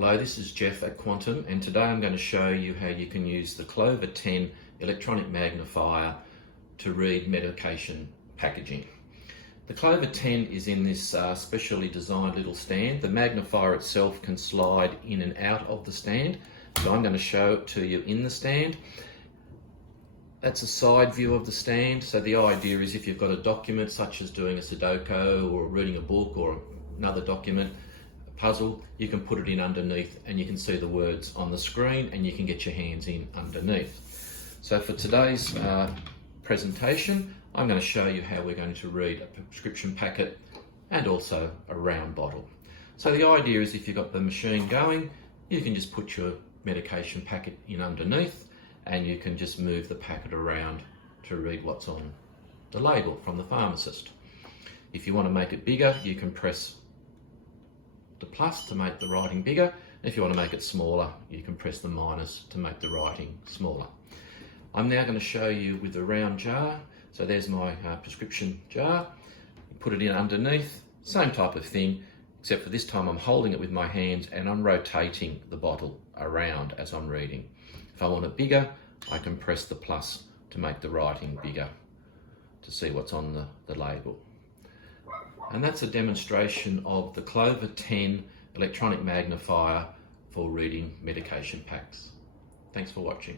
Hello, this is Jeff at Quantum, and today I'm going to show you how you can use the Clover 10 electronic magnifier to read medication packaging. The Clover 10 is in this specially designed little stand. The magnifier itself can slide in and out of the stand, so I'm going to show it to you in the stand. That's a side view of the stand, so the idea is if you've got a document such as doing a Sudoku or reading a book or another document, puzzle, you can put it in underneath and you can see the words on the screen and you can get your hands in underneath. So for today's presentation, I'm going to show you how we're going to read a prescription packet and also a round bottle. So the idea is if you've got the machine going, you can just put your medication packet in underneath and you can just move the packet around to read what's on the label from the pharmacist. If you want to make it bigger, you can press the plus to make the writing bigger. If you want to make it smaller, you can press the minus to make the writing smaller. I'm now going to show you with the round jar. So there's my prescription jar. You put it in underneath, same type of thing, except for this time I'm holding it with my hands and I'm rotating the bottle around as I'm reading. If I want it bigger, I can press the plus to make the writing bigger to see what's on the label. And that's a demonstration of the Clover 10 electronic magnifier for reading medication packs. Thanks for watching.